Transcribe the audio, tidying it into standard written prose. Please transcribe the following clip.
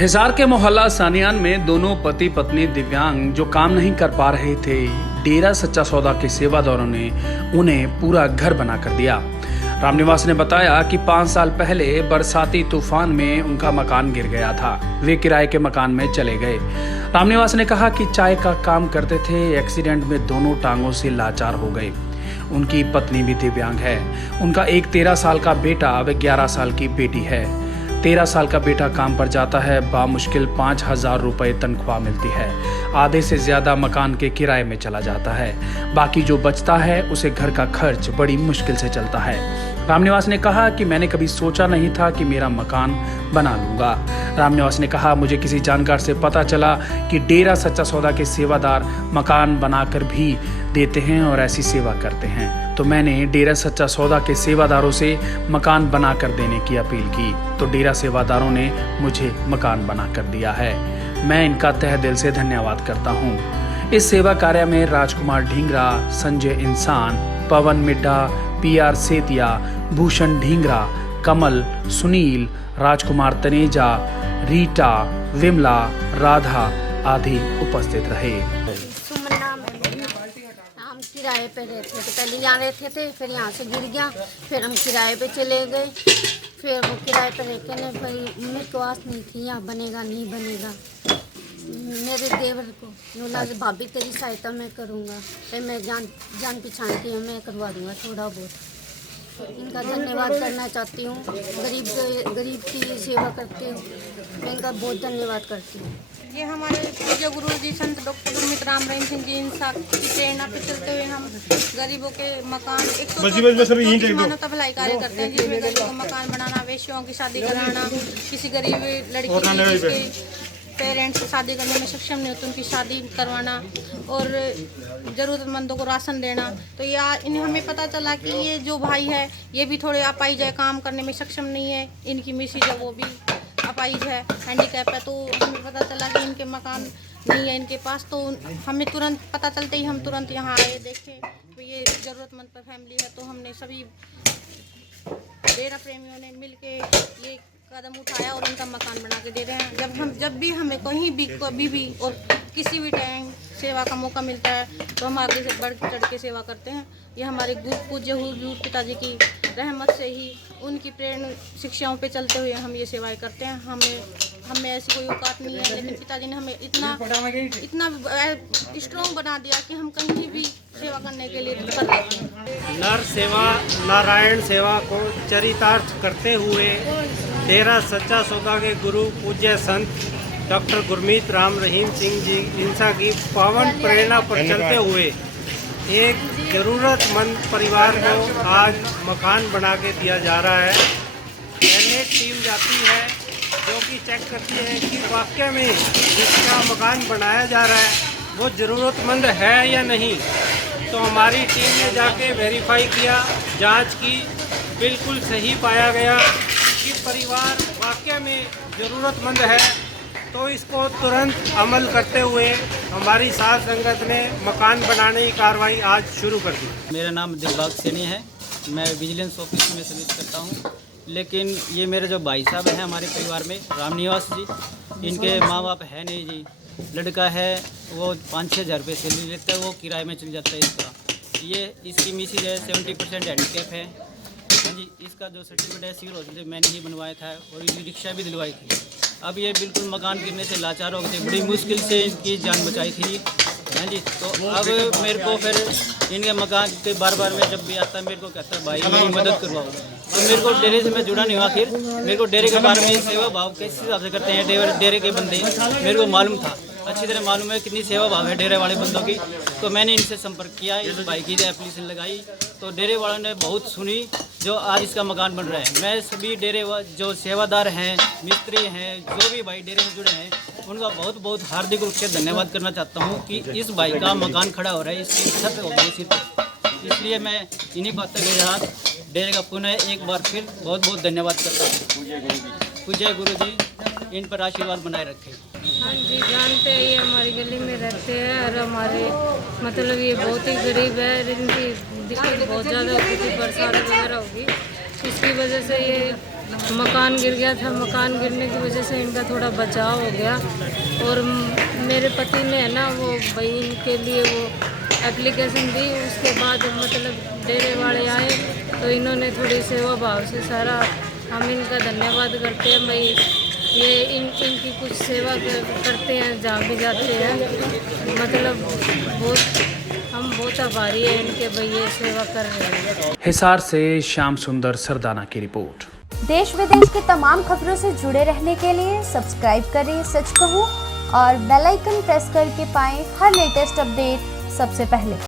हिसार के मोहल्ला सानियान में दोनों पति पत्नी दिव्यांग जो काम नहीं कर पा रहे थे, डेरा सच्चा सौदा के सेवादारों ने उन्हें पूरा घर बना कर दिया। रामनिवास ने बताया कि 5 साल पहले बरसाती तूफान में उनका मकान गिर गया था। वे किराए के मकान में चले गए। रामनिवास ने कहा कि चाय का काम करते थे, एक्सीडेंट में दोनों टांगों से लाचार हो गए। उनकी पत्नी भी दिव्यांग है। उनका एक 13 साल का बेटा व 11 साल की बेटी है। 13 साल का बेटा काम पर जाता है, बामुश्किल 5,000 रुपये तनख्वाह मिलती है। आधे से ज्यादा मकान के किराए में चला जाता है। बाकी जो बचता है उसे घर का खर्च बड़ी मुश्किल से चलता है। रामनिवास ने कहा कि मैंने कभी सोचा नहीं था कि मेरा मकान बना लूंगा। रामनिवास ने कहा, मुझे किसी जानकार से पता चला कि डेरा सच्चा सौदा के सेवादार मकान बनाकर भी देते हैं और ऐसी सेवा करते हैं, तो मैंने डेरा सच्चा सौदा के सेवादारों से मकान बना कर देने की अपील की, तो डेरा सेवादारों ने मुझे मकान बना कर दिया है। मैं इनका तहे दिल से धन्यवाद करता हूँ। इस सेवा कार्य में राजकुमार ढींगरा, संजय इंसान, पवन मिड्ढा, PR सेतिया, भूषण ढींगरा, कमल, सुनील, राजकुमार तनेजा, रीटा, विमला, राधा आदि उपस्थित रहे। हम किराए पे रहते थे, पहले यहाँ रहते थे, फिर यहाँ से गिर गया, फिर हम किराए पे चले गए। फिर वो किराए पे रह के ना भाई मेरे को आस नहीं थी यहाँ बनेगा नहीं बनेगा। मेरे देवर को बोला भाभी तेरी सहायता मैं करूँगा, फिर मैं जान पहचान की मैं करवा दूँगा थोड़ा बहुत। इनका धन्यवाद करना चाहती हूँ। गरीब की सेवा करते हूँ, मैं इनका बहुत धन्यवाद करती हूँ। ये हमारे पूज्य गुरु जी संत डॉक्टर गुरमीत राम रहीम सिंह जी इंसान की प्रेरणा पे चलते हुए हम गरीबों के मकान मानवता भलाई कार्य करते हैं, जिसमें गरीबों को मकान बनाना, वेश्याओं की शादी कराना, किसी गरीब लड़की जिसके पेरेंट्स शादी करने में सक्षम नहीं होते उनकी शादी करवाना और ज़रूरतमंदों को राशन देना। तो इन्हें हमें पता चला कि ये जो भाई है ये भी थोड़े अपाहिज है, काम करने में सक्षम नहीं है। इनकी मिसेज है वो भी अपाहिज है, हैंडीकैप है। तो हमें पता चला कि इनके मकान नहीं है इनके पास, तो हमें तुरंत पता चलते ही हम तुरंत यहाँ आए, देखे तो ये ज़रूरतमंद पर फैमिली है। तो हमने सभी डेरा प्रेमियों ने मिल के ये कदम उठाया और उनका मकान बना के दे रहे हैं। जब भी हमें कहीं भी कभी भी और किसी भी टाइम सेवा का मौका मिलता है तो हम आगे से बढ़ चढ़ के सेवा करते हैं। ये हमारे पूज्य हुजूर पिताजी की रहमत से ही उनकी प्रेरणा शिक्षाओं पे चलते हुए हम ये सेवाएं करते हैं। हमें ऐसी कोई औकात नहीं है, लेकिन पिताजी ने हमें इतना स्ट्रॉन्ग बना दिया कि हम कहीं भी सेवा करने के लिए कर रहते हैं। नर सेवा नारायण सेवा को चरितार्थ करते हुए डेरा सच्चा सौदा के गुरु पूज्य संत डॉक्टर गुरमीत राम रहीम सिंह जी इंसा की पावन प्रेरणा पर चलते हुए एक ज़रूरतमंद परिवार को आज मकान बना के दिया जा रहा है। पहले टीम जाती है जो कि चेक करती है कि वाकई में जिसका मकान बनाया जा रहा है वो ज़रूरतमंद है या नहीं। तो हमारी टीम ने जाके वेरीफाई किया, जांच की, बिल्कुल सही पाया गया कि परिवार वाकई में ज़रूरतमंद है। तो इसको तुरंत अमल करते हुए हमारी साथ संगत ने मकान बनाने की कार्रवाई आज शुरू कर दी। मेरा नाम दिलबाग सैनी है, मैं विजिलेंस ऑफिस में सर्विस करता हूँ। लेकिन ये मेरे जो भाई साहब हैं हमारे परिवार में, रामनिवास जी, इनके माँ बाप है नहीं जी। लड़का है वो 5-6 हज़ार रुपये सैलरी लेता है, वो किराए में चल जाता है। इसका ये इसकी मिसेज है, 70% हैंडीकैप है। हाँ जी, इसका जो सर्टिफिकेट है सिविल हॉस्पिटल मैंने ही बनवाया था और इसकी रिक्शा भी दिलवाई थी। अब ये बिल्कुल मकान गिरने से लाचार हो गए थे, बड़ी मुश्किल से इनकी जान बचाई थी। हाँ जी, तो अब मेरे को फिर इनके मकान के बार मैं जब भी आता है मेरे को कहता है भाई मेरी मदद करवाओ। तो मेरे को डेरे से मैं जुड़ा नहीं हुआ। फिर मेरे को डेरे के बारे में सेवा भाव किस हिसाब से करते हैं डेरे के बंदे मेरे को मालूम था, अच्छी तरह मालूम है कितनी सेवा भाव है डेरे वाले बंदों की। तो मैंने इनसे संपर्क किया, इस भाई की एप्लीकेशन लगाई, तो डेरे वालों ने बहुत सुनी, जो आज इसका मकान बन रहा है। मैं सभी डेरे जो सेवादार हैं, मिस्त्री हैं, जो भी भाई डेरे से जुड़े हैं, उनका बहुत हार्दिक रूप से धन्यवाद करना चाहता हूँ कि इस भाई का मकान खड़ा हो रहा है, इसकी छत हो गई सिर्फ। इसलिए मैं इन्हीं बातों के साथ डेरे का पुनः एक बार फिर बहुत धन्यवाद करता हूँ। पूज्य गुरु जी इन पर आशीर्वाद बनाए रखें। हाँ जी, जानते हैं ये हमारी गली में रहते हैं और हमारे मतलब ये बहुत ही गरीब है, इनकी दिक्कत बहुत ज़्यादा होती थी, बरसात वगैरह होगी, इसकी वजह से ये मकान गिर गया था। मकान गिरने की वजह से इनका थोड़ा बचाव हो गया। और मेरे पति ने है ना वो बहन के लिए वो एप्लीकेशन दी। उसके बाद मतलब डेरे वाले आए तो इन्होंने थोड़ी सेवा भाव से सारा, हम इनका धन्यवाद करते हैं भाई। ये इनकी कुछ सेवा करते हैं जहाँ भी जाते हैं। मतलब हम बहुत आभारी हैं इनके भाई, ये सेवा कर रहे हैं। हिसार से श्याम सुंदर सरदाना की रिपोर्ट। देश विदेश की तमाम खबरों से जुड़े रहने के लिए सब्सक्राइब करें सच कहूं और बेल आइकन प्रेस करके पाएं हर लेटेस्ट अपडेट सबसे पहले।